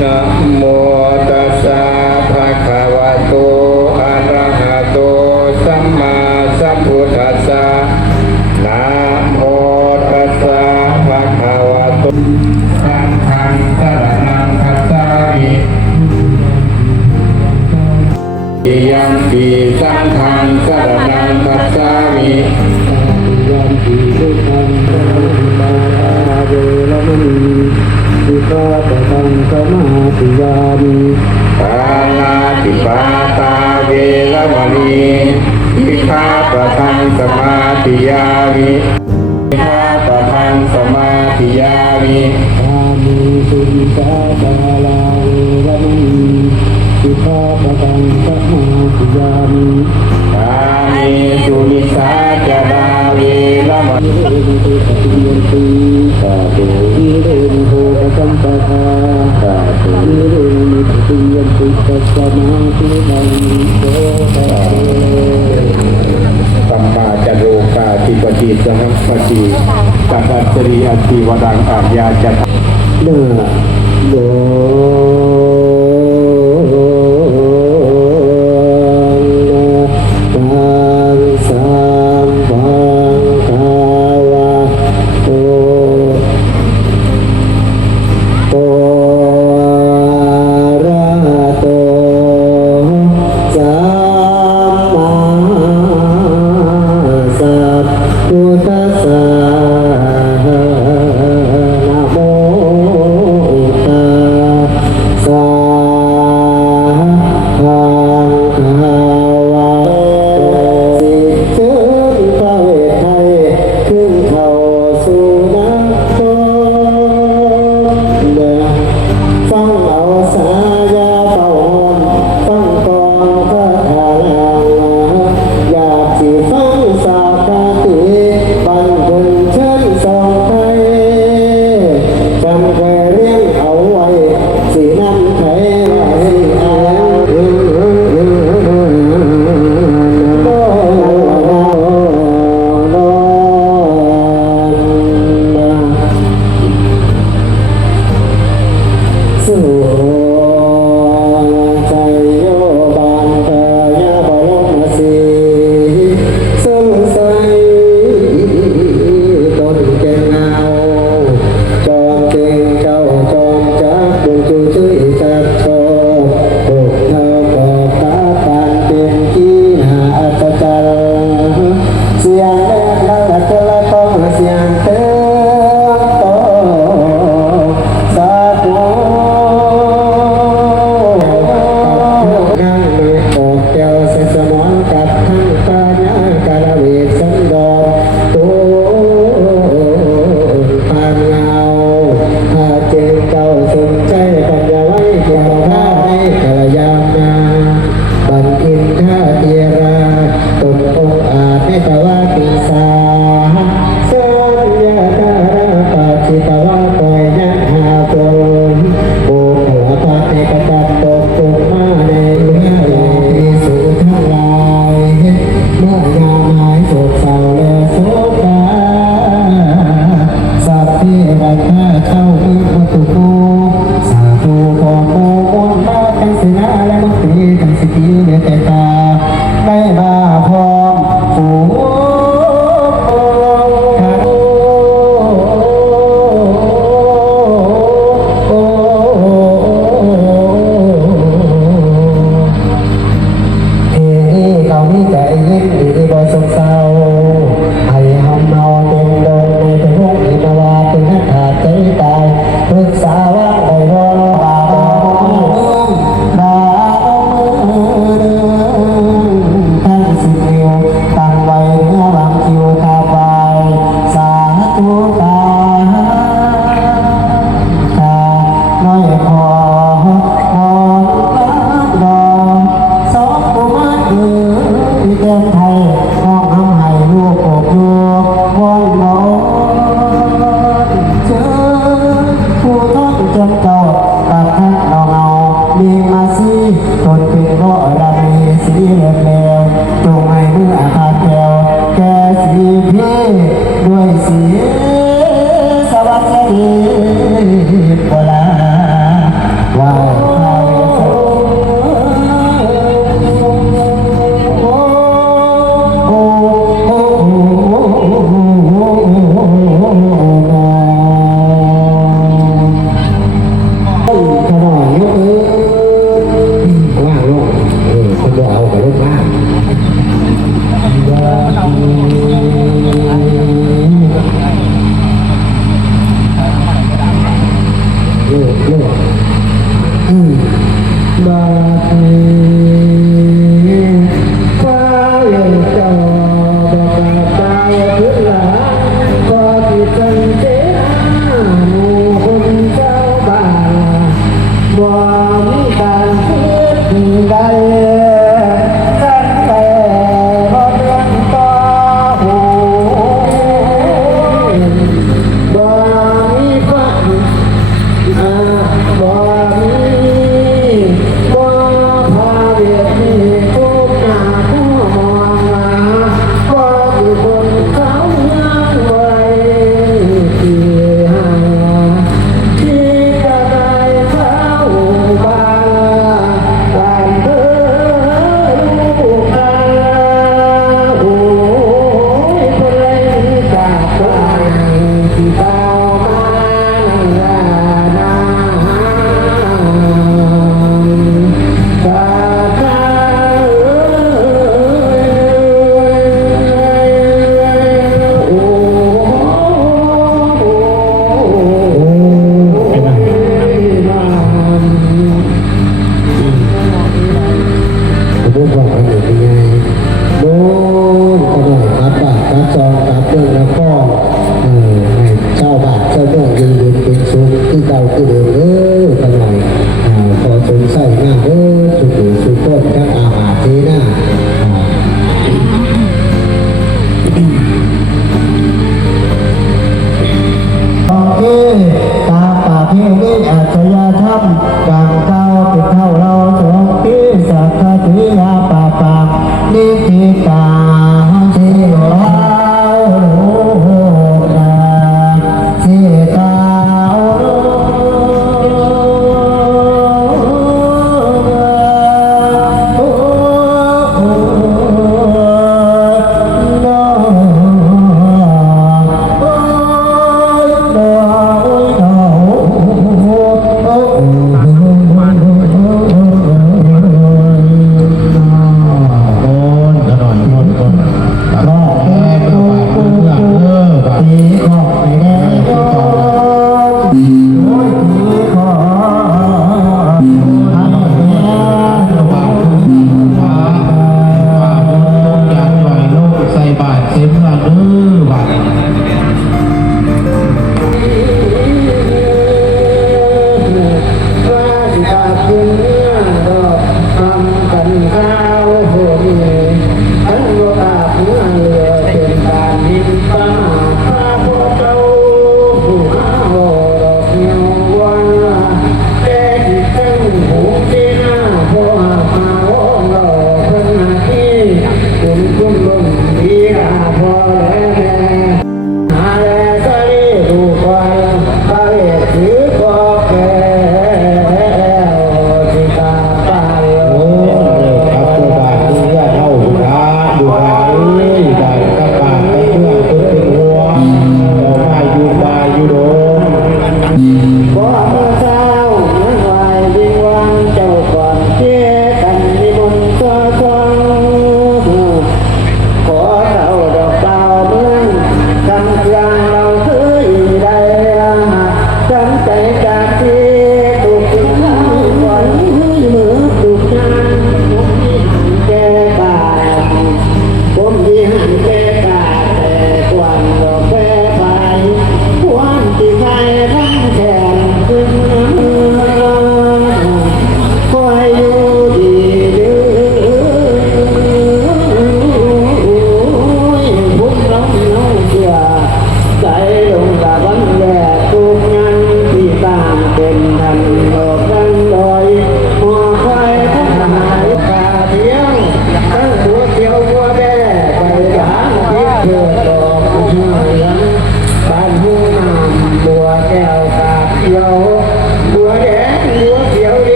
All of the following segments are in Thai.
นะโมตัสสะภะคะวะโตอะระหะโตสัมมาสัมพุทธัสสะนะโมตัสสะภะคะวะโตสัมพังสรณังคัสสมิยังปีสังฆังสรณังคัสสมิยังปีสังฆัง ตาปะทังสมาธิยามิปาลาติปาตาเวรมณีสิกขาปะทังสมาธิยามิสิกขาปะทังสมาธิยามิอามิสุนิสาปาลาเวรมณีสิกขะปะทังสมาธิยามิอามิสุนิสาจารา วีนะมะสาธุวิเรนโหสัมปทาสาธุวิเรนมิติยันติสัสมาธิมังโสตะสัมมาจโรกาติปฏิสหัปฏิสัพพัสริอติวดังอามยาจะเนื้อโย Pasok ako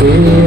านิ